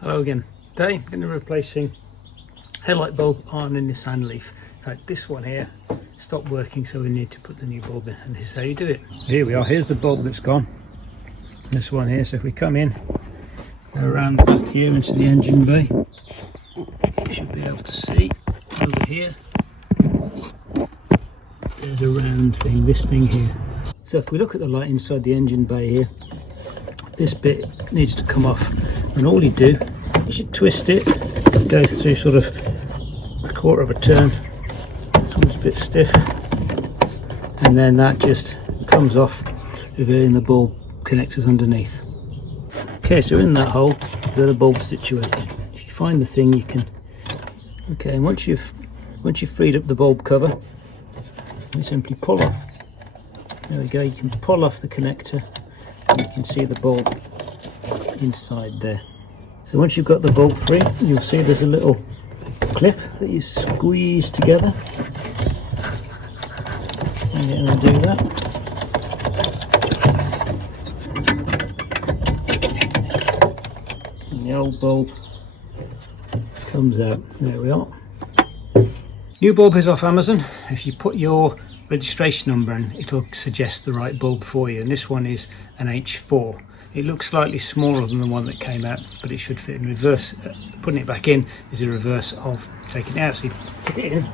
Hello again. Today I'm going to be replacing headlight bulb on a Nissan Leaf. In fact, this one here stopped working, so we need to put the new bulb in, and this is how you do it. Here we are, here's the bulb that's gone. This one here, so if we come in, go around the back here into the engine bay, you should be able to see over here, there's a round thing, this thing here. So if we look at the light inside the engine bay here, this bit needs to come off, and all you do is you twist it, it goes through sort of a quarter of a turn. This one's a bit stiff, and then that just comes off, revealing the bulb connectors underneath. Okay, so in that hole where the bulb's situated, if you find the thing, you can, okay, and once you've freed up the bulb cover, you simply pull off. There we go, you can pull off the connector and you can see the bulb inside there. So once you've got the bulb free, you'll see there's a little clip that you squeeze together. And you're going to do that. And the old bulb comes out. There we are. New bulb is off Amazon. If you put your registration number in, it'll suggest the right bulb for you, and this one is an H4. It looks slightly smaller than the one that came out, but it should fit in reverse. Putting it back in is a reverse of taking it out. So you put it in,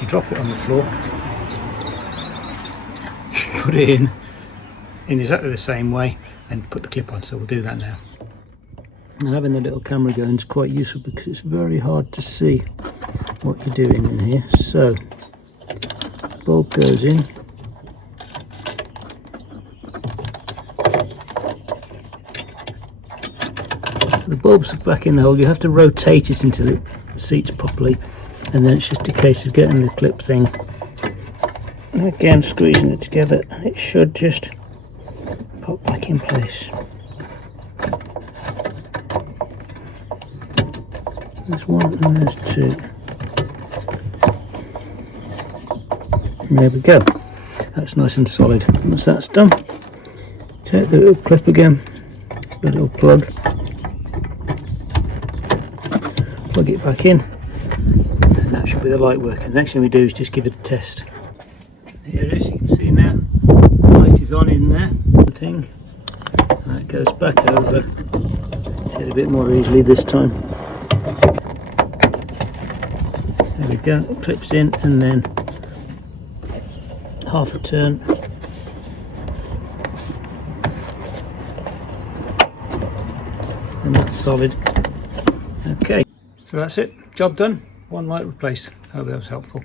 you drop it on the floor, put it in exactly the same way, and put the clip on. So we'll do that now. Now, having the little camera going is quite useful because it's very hard to see what you're doing in here. So bulb goes in, the bulb's back in the hole. You have to rotate it until it seats properly, and then it's just a case of getting the clip thing, and again squeezing it together, and it should just pop back in place. There's one and there's two. And there we go, that's nice and solid. Once that's done, take the little clip again, the little plug, plug it back in, and that should be the light working. The next thing we do is just give it a test. Here it is, you can see now, the light is on in there, the thing, and that goes back over, did a bit more easily this time. There we go, it clips in, and then half a turn, and that's solid. Okay, so that's it, job done, one light replaced. Hope that was helpful.